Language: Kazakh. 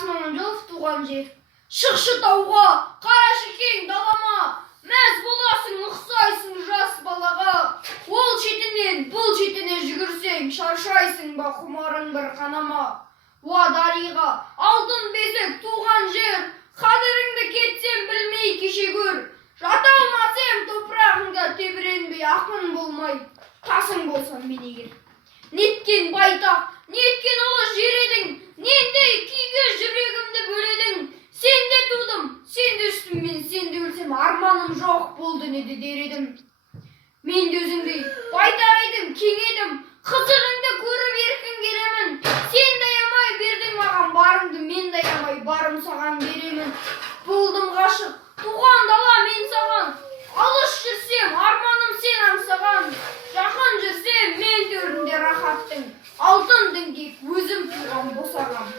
Қ.Аманжолов туған жер. Шықшы тауға, қарашы кең далама, мәз боласың, ұқсайсың жас балаға. Ол шетінен, бұл шетіне жүгірсең, шаршайсың ба құмарың бір қанама. Уа дариға, алтын бесік туған жер, қадіріңді кетсем білмей кеше көр. Жата алмасам топырағыңда тебіренбей ақын болмай, тасың болсам мен егер. Неткен байтақ, неткен ұлы жер едің, нендей күйге жүрегімді бөледің. Сенде тудым, сенде үстім мен, сенде өлсем арманым жоқ болды неде дер едім. Мен де өзіңдей байтақ едім, кең едім, қызығыңды көріп еркін келемін. Сен даямай бердің маған барыңды, мен даямай барым саған беремін. Болдым ғашық, туған дала мен саған, алыс жүрсем арманым сен аңсаған. Жақын жүрсем мен төрінде рахаттың, алтын діңгек өзім туған босағам.